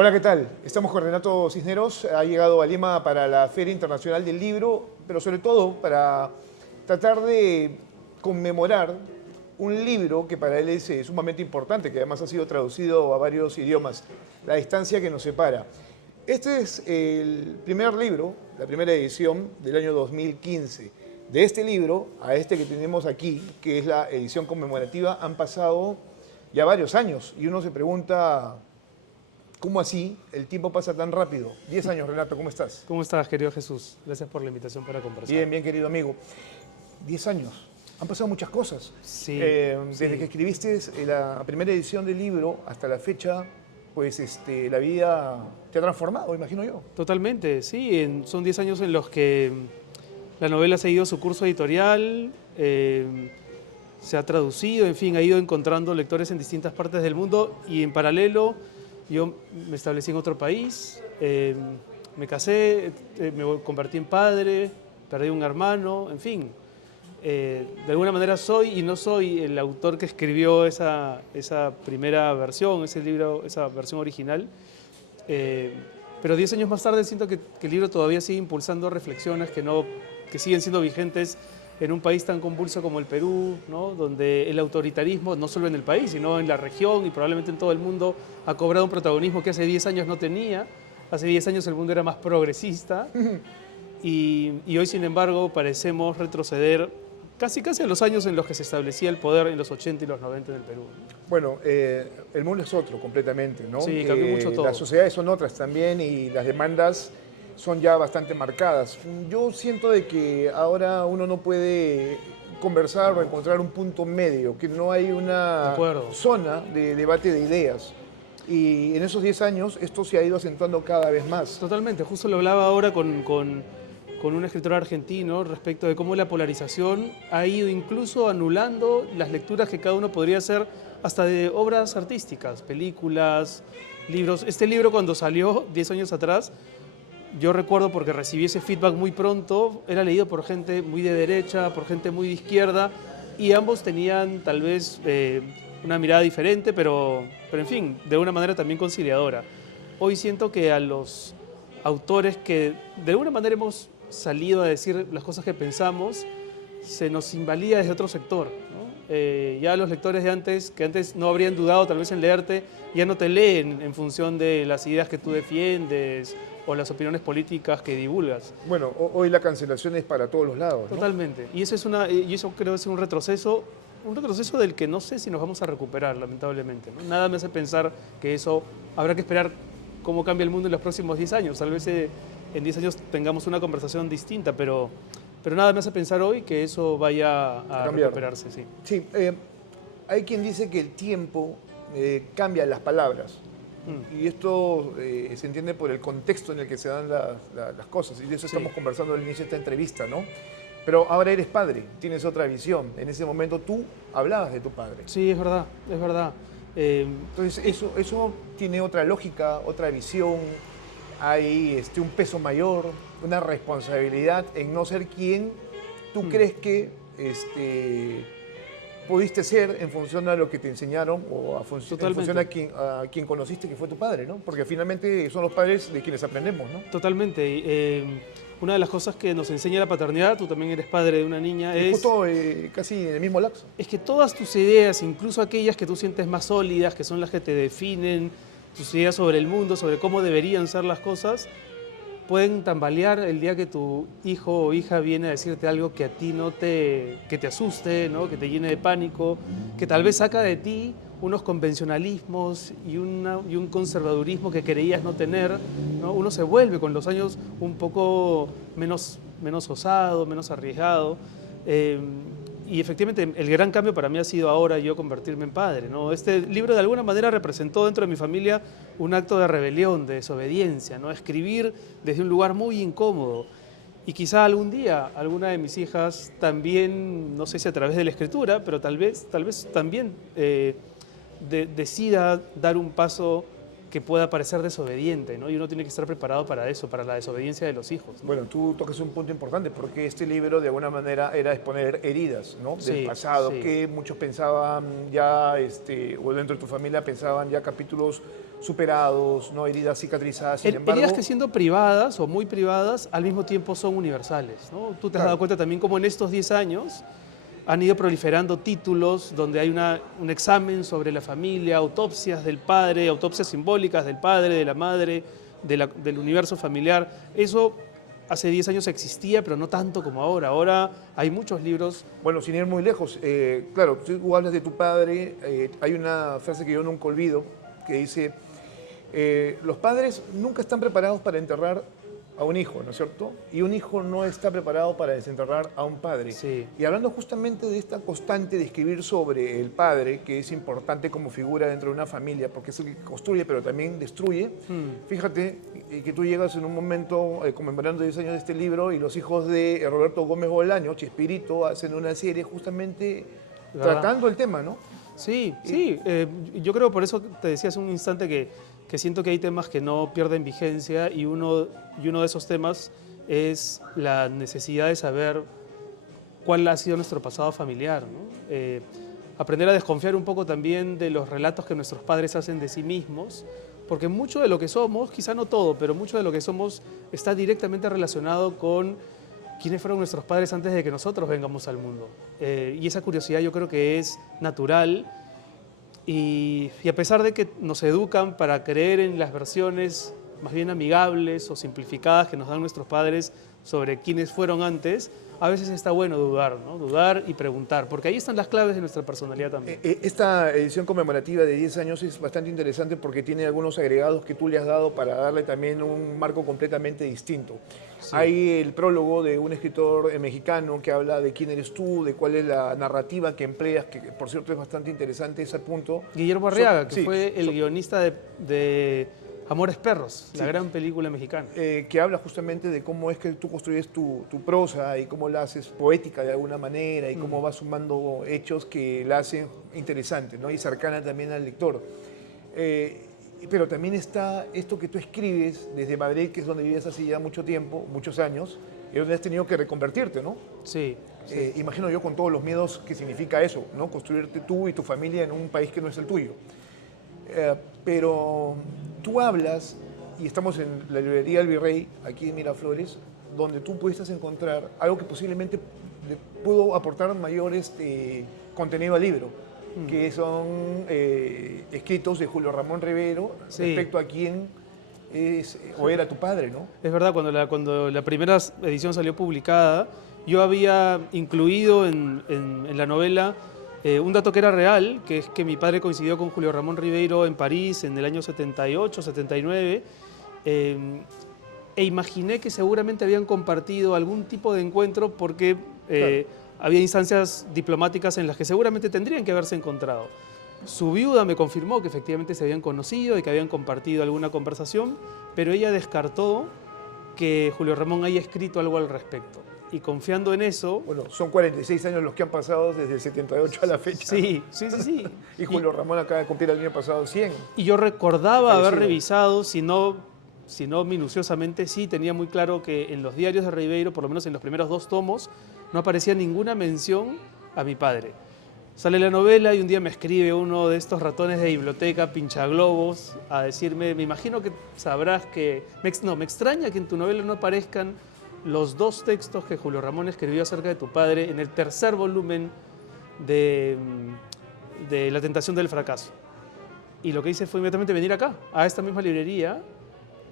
Hola, ¿qué tal? Estamos con Renato Cisneros. Ha llegado a Lima para la Feria Internacional del Libro, pero sobre todo para tratar de conmemorar un libro que para él es sumamente importante, que además ha sido traducido a varios idiomas, La distancia que nos separa. Este es el primer libro, la primera edición del año 2015. De este libro a este que tenemos aquí, que es la edición conmemorativa, han pasado ya varios años y uno se pregunta, ¿cómo así el tiempo pasa tan rápido? 10 años, Renato, ¿cómo estás? ¿Cómo estás, querido Jesús? Gracias por la invitación para conversar. Bien, bien, querido amigo. 10 años. Han pasado muchas cosas. Sí, Desde que escribiste la primera edición del libro hasta la fecha, pues la vida te ha transformado, imagino yo. Totalmente, sí. Son 10 años en los que la novela ha seguido su curso editorial, se ha traducido, en fin, ha ido encontrando lectores en distintas partes del mundo y en paralelo yo me establecí en otro país, me casé, me convertí en padre, perdí un hermano, en fin. De alguna manera soy y no soy el autor que escribió esa primera versión, ese libro, esa versión original. Pero 10 años más tarde siento que el libro todavía sigue impulsando reflexiones que siguen siendo vigentes en un país tan convulso como el Perú, ¿no? Donde el autoritarismo, no solo en el país, sino en la región y probablemente en todo el mundo, ha cobrado un protagonismo que hace 10 años no tenía. Hace 10 años el mundo era más progresista y hoy, sin embargo, parecemos retroceder casi a los años en los que se establecía el poder en los 80 y los 90 en el Perú. Bueno, el mundo es otro completamente, ¿no? Sí, cambió mucho todo. Las sociedades son otras también y las demandas son ya bastante marcadas. Yo siento de que ahora uno no puede conversar o encontrar un punto medio, que no hay una zona de debate de ideas. Y en esos 10 años esto se ha ido acentuando cada vez más. Totalmente, justo lo hablaba ahora con un escritor argentino respecto de cómo la polarización ha ido incluso anulando las lecturas que cada uno podría hacer hasta de obras artísticas, películas, libros. Este libro cuando salió 10 años atrás, yo recuerdo porque recibí ese feedback muy pronto, era leído por gente muy de derecha, por gente muy de izquierda, y ambos tenían tal vez una mirada diferente, pero en fin, de una manera también conciliadora. Hoy siento que a los autores que de alguna manera hemos salido a decir las cosas que pensamos, se nos invalida desde otro sector, ¿no? Ya los lectores de antes, que antes no habrían dudado tal vez en leerte, ya no te leen en función de las ideas que tú defiendes o las opiniones políticas que divulgas. Bueno, hoy la cancelación es para todos los lados, ¿no? Totalmente. Y eso creo que es un retroceso del que no sé si nos vamos a recuperar, lamentablemente, ¿no? Nada me hace pensar que eso habrá que esperar cómo cambia el mundo en los próximos 10 años. Tal vez en 10 años tengamos una conversación distinta, pero nada me hace pensar hoy que eso vaya a recuperarse. Sí, sí, hay quien dice que el tiempo cambia las palabras. Y esto se entiende por el contexto en el que se dan las cosas. Y de eso estamos conversando al inicio de esta entrevista, ¿no? Pero ahora eres padre, tienes otra visión. En ese momento tú hablabas de tu padre. Sí, es verdad, es verdad. Entonces eso tiene otra lógica, otra visión. Hay un peso mayor, una responsabilidad en no ser quien tú crees que pudiste ser en función a lo que te enseñaron o en función a quien conociste que fue tu padre, ¿no? Porque finalmente son los padres de quienes aprendemos, ¿no? Totalmente. Una de las cosas que nos enseña la paternidad, tú también eres padre de una niña, y justo casi en el mismo lapso. Es que todas tus ideas, incluso aquellas que tú sientes más sólidas, que son las que te definen, tus ideas sobre el mundo, sobre cómo deberían ser las cosas, pueden tambalear el día que tu hijo o hija viene a decirte algo que a ti que te asuste, ¿no? Que te llene de pánico, que tal vez saca de ti unos convencionalismos y un conservadurismo que creías no tener, ¿no? Uno se vuelve con los años un poco menos osado, menos arriesgado. Y efectivamente el gran cambio para mí ha sido ahora yo convertirme en padre, ¿no? Este libro de alguna manera representó dentro de mi familia un acto de rebelión, de desobediencia, ¿no? Escribir desde un lugar muy incómodo. Y quizá algún día alguna de mis hijas también, no sé si a través de la escritura, pero tal vez también decida dar un paso que pueda parecer desobediente, ¿no? Y uno tiene que estar preparado para eso, para la desobediencia de los hijos, ¿no? Bueno, tú tocas un punto importante porque este libro de alguna manera era exponer heridas, ¿no? Del Sí, pasado sí. que muchos pensaban ya, o dentro de tu familia pensaban ya capítulos superados, ¿no? Heridas cicatrizadas. Sin embargo, Heridas que siendo privadas o muy privadas, al mismo tiempo son universales, ¿no? Tú te has Claro. dado cuenta también cómo en estos 10 años han ido proliferando títulos donde hay un examen sobre la familia, autopsias del padre, autopsias simbólicas del padre, de la madre, del universo familiar. Eso hace 10 años existía, pero no tanto como ahora. Ahora hay muchos libros. Bueno, sin ir muy lejos, claro, tú hablas de tu padre, hay una frase que yo nunca olvido que dice, los padres nunca están preparados para enterrar a un hijo, ¿no es cierto? Y un hijo no está preparado para desenterrar a un padre. Sí. Y hablando justamente de esta constante de escribir sobre el padre, que es importante como figura dentro de una familia, porque es el que construye, pero también destruye, fíjate que tú llegas en un momento conmemorando 10 años de este libro y los hijos de Roberto Gómez Bolaño, Chespirito, hacen una serie justamente ¿Verdad? tratando el tema, ¿no? Sí, sí. Yo creo, por eso te decía hace un instante que siento que hay temas que no pierden vigencia y uno de esos temas es la necesidad de saber cuál ha sido nuestro pasado familiar, ¿no? Aprender a desconfiar un poco también de los relatos que nuestros padres hacen de sí mismos, porque mucho de lo que somos, quizá no todo, pero mucho de lo que somos está directamente relacionado con quiénes fueron nuestros padres antes de que nosotros vengamos al mundo. Y esa curiosidad yo creo que es natural y a pesar de que nos educan para creer en las versiones más bien amigables o simplificadas que nos dan nuestros padres sobre quiénes fueron antes, a veces está bueno dudar, ¿no? Dudar y preguntar, porque ahí están las claves de nuestra personalidad también. Esta edición conmemorativa de 10 años es bastante interesante porque tiene algunos agregados que tú le has dado para darle también un marco completamente distinto. Sí. Hay el prólogo de un escritor mexicano que habla de quién eres tú, de cuál es la narrativa que empleas, que por cierto es bastante interesante ese punto. Guillermo Arriaga, que Sí, fue el guionista de Amores Perros, la gran película mexicana. que habla justamente de cómo es que tú construyes tu prosa y cómo la haces poética de alguna manera y cómo vas sumando hechos que la hacen interesante, ¿no? Y cercana también al lector. Pero también está esto que tú escribes desde Madrid, que es donde vivías hace ya mucho tiempo, muchos años, y donde has tenido que reconvertirte, ¿no? Sí, sí. Imagino yo con todos los miedos que significa eso, ¿no? Construirte tú y tu familia en un país que no es el tuyo. Pero tú hablas, y estamos en la librería El Virrey, aquí en Miraflores, donde tú pudiste encontrar algo que posiblemente le pudo aportar mayor contenido al libro, que son escritos de Julio Ramón Rivero Sí. respecto a quién es o era tu padre, ¿no? Es verdad, cuando la primera edición salió publicada, yo había incluido en la novela un dato que era real, que es que mi padre coincidió con Julio Ramón Ribeiro en París en el año 78, 79, e imaginé que seguramente habían compartido algún tipo de encuentro porque había instancias diplomáticas en las que seguramente tendrían que haberse encontrado. Su viuda me confirmó que efectivamente se habían conocido y que habían compartido alguna conversación, pero ella descartó que Julio Ramón haya escrito algo al respecto. Y confiando en eso... Bueno, son 46 años los que han pasado desde el 78 a la fecha. Sí, sí, sí, sí. Y Julio Ramón acaba de cumplir el año pasado 100. Y yo recordaba haber Parecido. revisado, si no minuciosamente, sí, tenía muy claro que en los diarios de Ribeiro, por lo menos en los primeros 2 tomos, no aparecía ninguna mención a mi padre. Sale la novela y un día me escribe uno de estos ratones de biblioteca, pinchaglobos, a decirme, me imagino que sabrás que... me extraña que en tu novela no aparezcan los 2 textos que Julio Ramón escribió acerca de tu padre en el tercer volumen de La tentación del fracaso. Y lo que hice fue inmediatamente venir acá, a esta misma librería,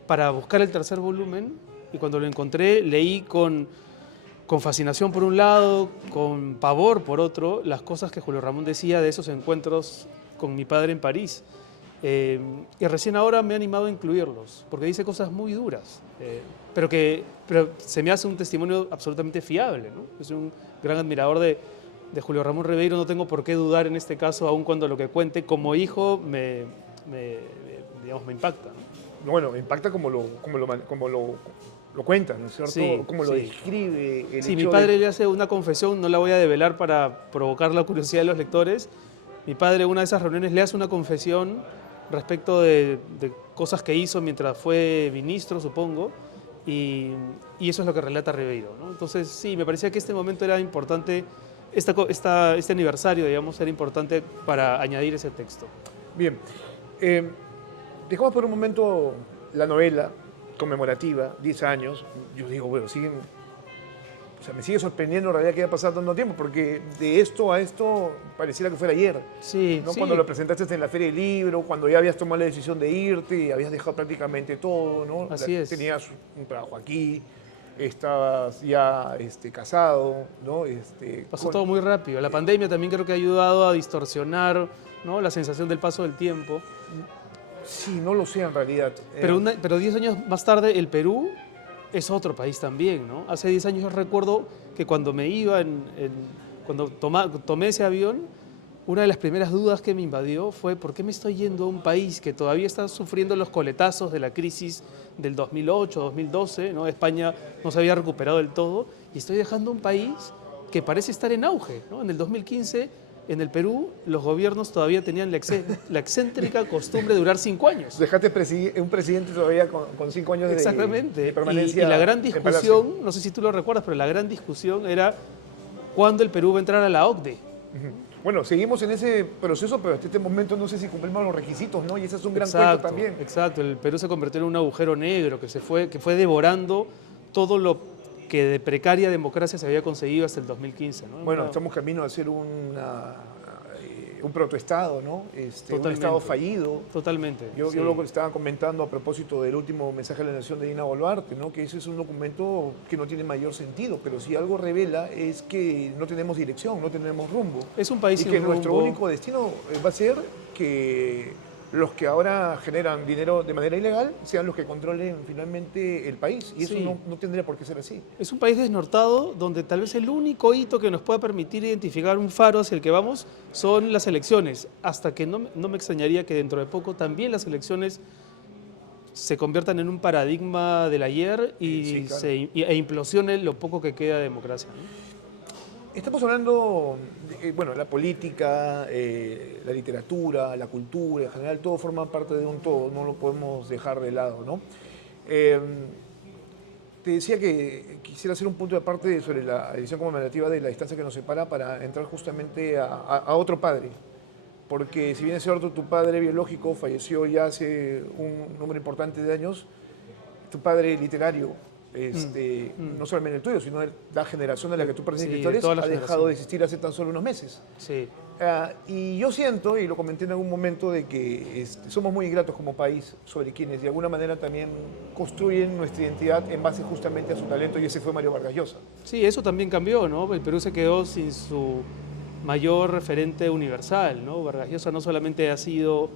para buscar el tercer volumen, y cuando lo encontré leí con fascinación por un lado, con pavor por otro, las cosas que Julio Ramón decía de esos encuentros con mi padre en París. Y recién ahora me he animado a incluirlos, porque dice cosas muy duras, pero se me hace un testimonio absolutamente fiable, ¿no? Yo soy un gran admirador de Julio Ramón Ribeiro, no tengo por qué dudar en este caso, aun cuando lo que cuente como hijo digamos, me impacta, ¿no? Bueno, impacta como lo cuenta, ¿no es cierto? Sí, Como lo sí. describe. El Si hecho mi padre le hace una confesión, no la voy a develar para provocar la curiosidad de los lectores. Mi padre en una de esas reuniones le hace una confesión respecto de cosas que hizo mientras fue ministro, supongo, y eso es lo que relata Ribeiro, ¿no? Entonces, sí, me parecía que este momento era importante, este aniversario, digamos, era importante para añadir ese texto. Bien, eh, dejamos por un momento la novela conmemorativa, 10 años. Yo digo, bueno, o sea, me sigue sorprendiendo en realidad que haya pasado tanto tiempo, porque de esto a esto pareciera que fuera ayer. Sí, ¿No? sí. Cuando lo presentaste en la Feria del Libro, cuando ya habías tomado la decisión de irte, y habías dejado prácticamente todo, ¿no? Así es. Tenías un trabajo aquí, estabas ya casado, ¿no? Pasó todo muy rápido. La pandemia también creo que ha ayudado a distorsionar, ¿no?, la sensación del paso del tiempo. Sí, no lo sé en realidad. Pero 10 años más tarde el Perú es otro país también, ¿no? Hace 10 años yo recuerdo que cuando me iba, cuando tomé ese avión, una de las primeras dudas que me invadió fue ¿por qué me estoy yendo a un país que todavía está sufriendo los coletazos de la crisis del 2008, 2012, ¿no? España no se había recuperado del todo y estoy dejando un país que parece estar en auge, ¿no? En el 2015, en el Perú, los gobiernos todavía tenían la excéntrica costumbre de durar 5 años. Dejaste un presidente todavía con 5 años Exactamente. de permanencia. Y la gran en Palacio. discusión, no sé si tú lo recuerdas, pero la gran discusión era cuándo el Perú va a entrar a la OCDE. Bueno, seguimos en ese proceso, pero hasta este momento no sé si cumplimos los requisitos, ¿no? Y ese es un gran cuento también. Exacto, el Perú se convirtió en un agujero negro que fue devorando todo lo que de precaria democracia se había conseguido hasta el 2015, ¿no? Bueno, estamos camino a ser un protoestado, ¿no? Un estado fallido. Totalmente. Yo lo que estaba comentando a propósito del último mensaje de la Nación de Dina Boluarte, ¿no? Que ese es un documento que no tiene mayor sentido, pero si algo revela es que no tenemos dirección, no tenemos rumbo. Es un país y sin que rumbo. Nuestro único destino va a ser que los que ahora generan dinero de manera ilegal sean los que controlen finalmente el país. Y eso Sí. no tendría por qué ser así. Es un país desnortado donde tal vez el único hito que nos pueda permitir identificar un faro hacia el que vamos son las elecciones. Hasta que no me extrañaría que dentro de poco también las elecciones se conviertan en un paradigma del ayer y Sí, claro. e implosione lo poco que queda de democracia, ¿no? Estamos hablando, bueno, la política, la literatura, la cultura, en general, todo forma parte de un todo, no lo podemos dejar de lado, ¿no? Te decía que quisiera hacer un punto de aparte sobre la edición conmemorativa de la distancia que nos separa para entrar justamente a otro padre. Porque si bien es cierto, tu padre biológico falleció ya hace un número importante de años, tu padre literario, no solamente el tuyo, sino de la generación de la que tú perteneces, Sí, de toda la ha dejado generación. de existir hace tan solo unos meses. Sí. Y yo siento, y lo comenté en algún momento, de que somos muy ingratos como país sobre quienes de alguna manera también construyen nuestra identidad en base justamente a su talento, y ese fue Mario Vargas Llosa. Sí, eso también cambió, ¿no? El Perú se quedó sin su mayor referente universal, ¿no? Vargas Llosa no solamente ha sido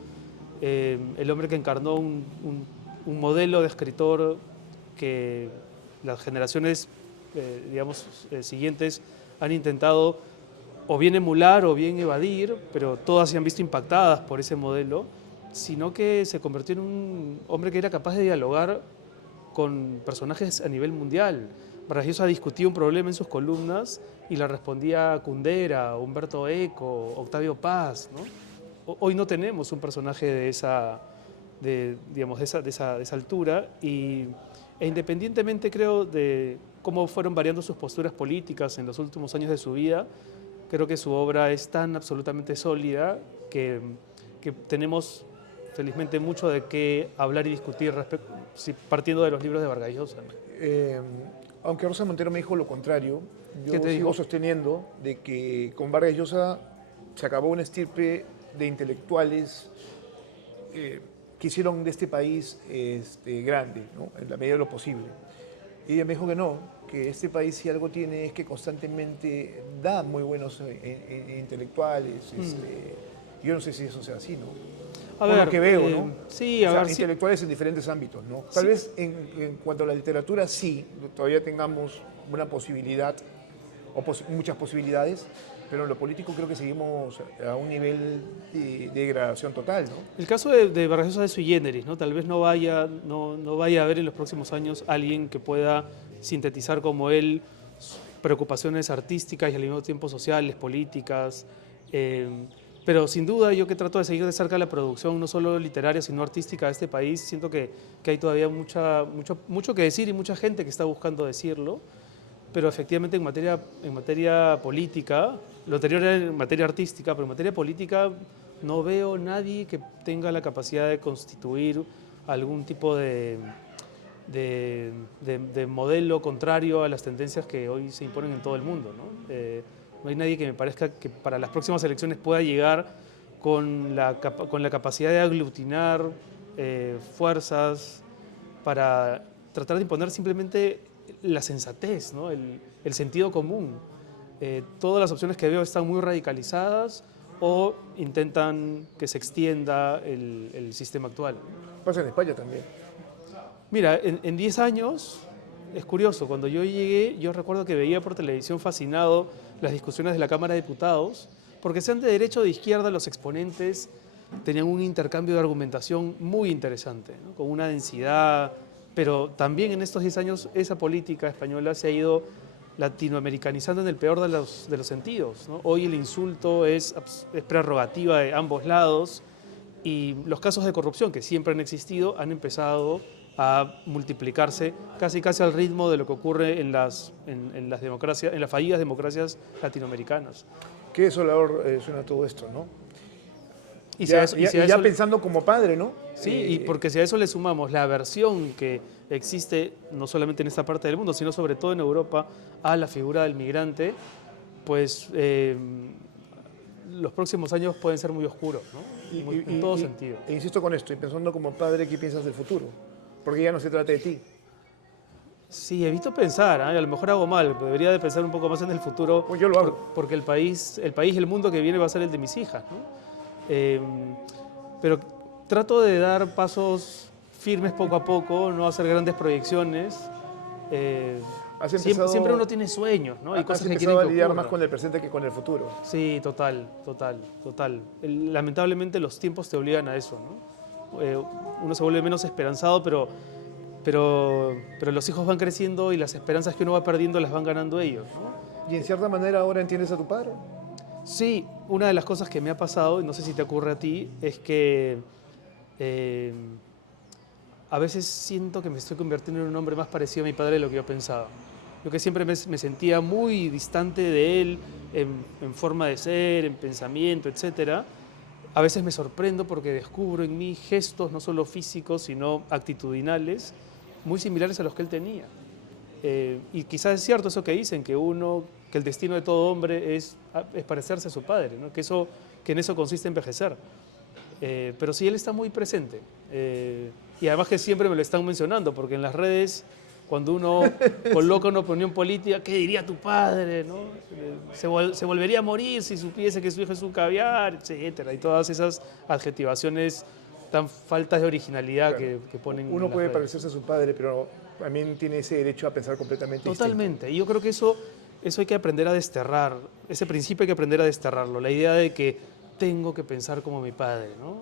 el hombre que encarnó un modelo de escritor que las generaciones, siguientes han intentado o bien emular o bien evadir, pero todas se han visto impactadas por ese modelo, sino que se convirtió en un hombre que era capaz de dialogar con personajes a nivel mundial. Vargas Llosa discutía un problema en sus columnas y le respondía Kundera, Humberto Eco, Octavio Paz, ¿no? Hoy no tenemos un personaje de esa altura e independientemente, creo, de cómo fueron variando sus posturas políticas en los últimos años de su vida, creo que su obra es tan absolutamente sólida que tenemos felizmente mucho de qué hablar y discutir partiendo de los libros de Vargas Llosa. Aunque Rosa Montero me dijo lo contrario, yo ¿Qué te sigo dijo? sosteniendo de que con Vargas Llosa se acabó una estirpe de intelectuales que hicieron de este país grande, ¿no? En la medida de lo posible. Y ella me dijo que no, que este país si algo tiene es que constantemente da muy buenos intelectuales. Yo no sé si eso sea así, ¿no? A Por ver, lo que veo, ¿no? Sí, O sea, sí. intelectuales en diferentes ámbitos, ¿no? Tal vez en cuanto a la literatura sí, todavía tengamos una posibilidad o muchas posibilidades, pero en lo político creo que seguimos a un nivel de degradación total, ¿no? El caso de Vargas Llosa es sui generis, ¿no? Tal vez no vaya a haber en los próximos años alguien que pueda sintetizar como él preocupaciones artísticas y al mismo tiempo sociales, políticas. Pero sin duda, yo que trato de seguir de cerca la producción, no solo literaria, sino artística de este país, siento que hay todavía mucho que decir y mucha gente que está buscando decirlo. Pero efectivamente en materia política, lo anterior era en materia artística, pero en materia política no veo nadie que tenga la capacidad de constituir algún tipo de modelo contrario a las tendencias que hoy se imponen en todo el mundo, ¿no? No hay nadie que me parezca que para las próximas elecciones pueda llegar con la capacidad de aglutinar fuerzas para tratar de imponer simplemente la sensatez, ¿no? El sentido común. Todas las opciones que veo están muy radicalizadas o intentan que se extienda el sistema actual. Pasa en España también. Mira, en 10 años, es curioso, cuando yo llegué, yo recuerdo que veía por televisión fascinado las discusiones de la Cámara de Diputados, porque sean de derecha o de izquierda, los exponentes tenían un intercambio de argumentación muy interesante, ¿no? Con una densidad, pero también en estos 10 años esa política española se ha ido latinoamericanizando en el peor de los sentidos, ¿no? Hoy el insulto es prerrogativa de ambos lados y los casos de corrupción que siempre han existido han empezado a multiplicarse casi al ritmo de lo que ocurre en las democracias, en las fallidas democracias latinoamericanas. Qué desolador suena todo esto, ¿no? Y Ya pensando como padre, ¿no? Sí, y porque si a eso le sumamos la aversión que existe no solamente en esta parte del mundo, sino sobre todo en Europa, a la figura del migrante, pues los próximos años pueden ser muy oscuros, ¿no? En todo sentido. E insisto con esto, y pensando como padre, ¿qué piensas del futuro? Porque ya no se trata de ti. Sí, evito pensar, ¿eh? A lo mejor hago mal, debería de pensar un poco más en el futuro. Pues yo lo hago. Porque el país y el mundo que viene va a ser el de mis hijas, ¿no? Pero trato de dar pasos firmes poco a poco, no hacer grandes proyecciones. Siempre uno tiene sueños, ¿no? Hay cosas que quieren que a lidiar ocurran. más con el presente que con el futuro. Sí, total. Lamentablemente los tiempos te obligan a eso, ¿no? Uno se vuelve menos esperanzado, pero los hijos van creciendo y las esperanzas que uno va perdiendo las van ganando ellos, ¿no? ¿Y en cierta manera ahora entiendes a tu padre? Sí, una de las cosas que me ha pasado, y no sé si te ocurre a ti, es que a veces siento que me estoy convirtiendo en un hombre más parecido a mi padre de lo que yo pensaba. Yo que siempre me sentía muy distante de él en forma de ser, en pensamiento, etc. A veces me sorprendo porque descubro en mí gestos no solo físicos, sino actitudinales, muy similares a los que él tenía. Y quizás es cierto eso que dicen, que el destino de todo hombre es parecerse a su padre, ¿no? Que en eso consiste envejecer. Pero sí, él está muy presente. Y además que siempre me lo están mencionando, porque en las redes, cuando uno coloca una opinión política, ¿qué diría tu padre? ¿No? Se volvería a morir si supiese que su hijo es un caviar, etcétera. Y todas esas adjetivaciones tan faltas de originalidad, claro, que ponen. Uno puede parecerse a su padre, pero también tiene ese derecho a pensar completamente Totalmente. distinto. Y yo creo que eso hay que aprender a desterrar. Ese principio hay que aprender a desterrarlo. La idea de que tengo que pensar como mi padre, ¿no?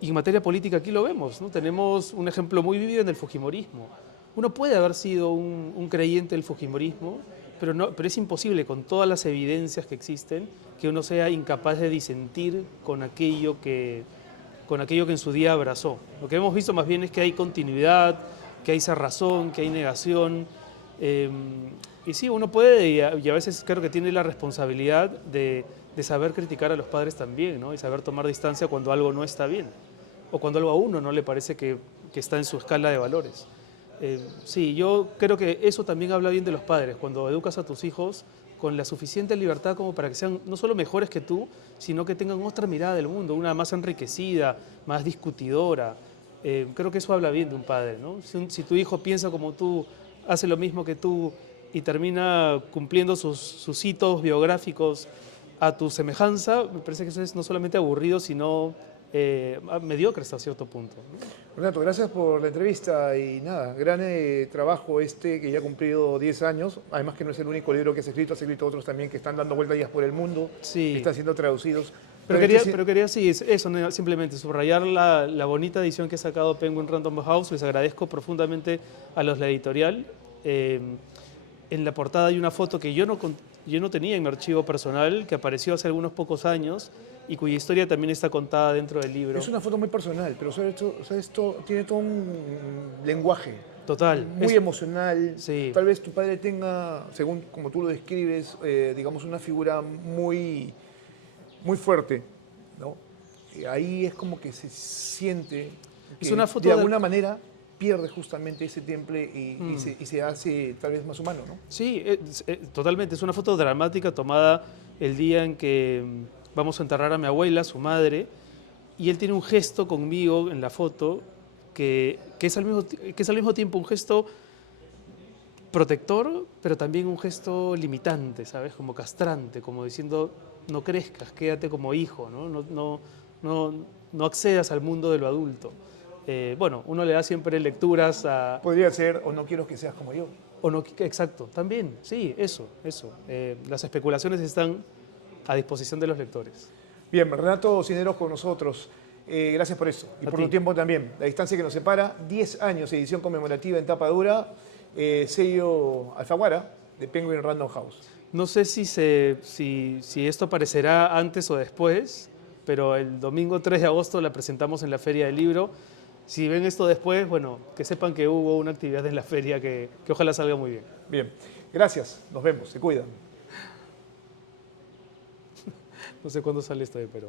Y en materia política aquí lo vemos, ¿no? Tenemos un ejemplo muy vivido en el fujimorismo. Uno puede haber sido un creyente del fujimorismo, pero es imposible, con todas las evidencias que existen, que uno sea incapaz de disentir con aquello que en su día abrazó. Lo que hemos visto más bien es que hay continuidad, que hay cerrazón, que hay negación. Y sí, uno puede, y a veces creo que tiene la responsabilidad de saber criticar a los padres también, ¿no? Y saber tomar distancia cuando algo no está bien, o cuando algo a uno no le parece que está en su escala de valores. Sí, yo creo que eso también habla bien de los padres, cuando educas a tus hijos con la suficiente libertad como para que sean no solo mejores que tú, sino que tengan otra mirada del mundo, una más enriquecida, más discutidora. Creo que eso habla bien de un padre, ¿no? Si tu hijo piensa como tú, hace lo mismo que tú y termina cumpliendo sus hitos biográficos a tu semejanza, me parece que eso es no solamente aburrido, sino mediocre hasta cierto punto, ¿no? Renato, gracias por la entrevista y nada, gran trabajo que ya ha cumplido 10 años, además que no es el único libro que has escrito otros también que están dando vueltas ya por el mundo, sí, que están siendo traducidos. Pero quería sí, eso, simplemente subrayar la bonita edición que ha sacado Penguin Random House. Les agradezco profundamente a los de la editorial. En la portada hay una foto que yo yo no tenía en mi archivo personal, que apareció hace algunos pocos años y cuya historia también está contada dentro del libro. Es una foto muy personal, pero sobre esto, o sea, esto tiene todo un lenguaje Total. muy emocional. Sí. Tal vez tu padre tenga, según como tú lo describes, digamos, una figura muy, muy fuerte, ¿no? Y ahí es como que se siente que Es una foto de de- alguna manera pierde justamente ese temple y se hace tal vez más humano, ¿no? Sí, totalmente. Es una foto dramática tomada el día en que vamos a enterrar a mi abuela, su madre, y él tiene un gesto conmigo en la foto que es al mismo tiempo un gesto protector, pero también un gesto limitante, ¿sabes? Como castrante, como diciendo, no crezcas, quédate como hijo, ¿no? No accedas al mundo de lo adulto. Bueno, uno le da siempre lecturas a... Podría ser, o no quiero que seas como yo. O no, exacto, también, sí, eso. Las especulaciones están a disposición de los lectores. Bien, Renato Cisneros con nosotros. Gracias por eso y A por ti. tu tiempo también. La distancia que nos separa, 10 años, edición conmemorativa en tapa dura, sello Alfaguara de Penguin Random House. No sé si esto aparecerá antes o después, pero el domingo 3 de agosto la presentamos en la Feria del Libro. Si ven esto después, bueno, que sepan que hubo una actividad en la feria que ojalá salga muy bien. Bien, gracias, nos vemos, se cuidan. No sé cuándo sale esto, pero...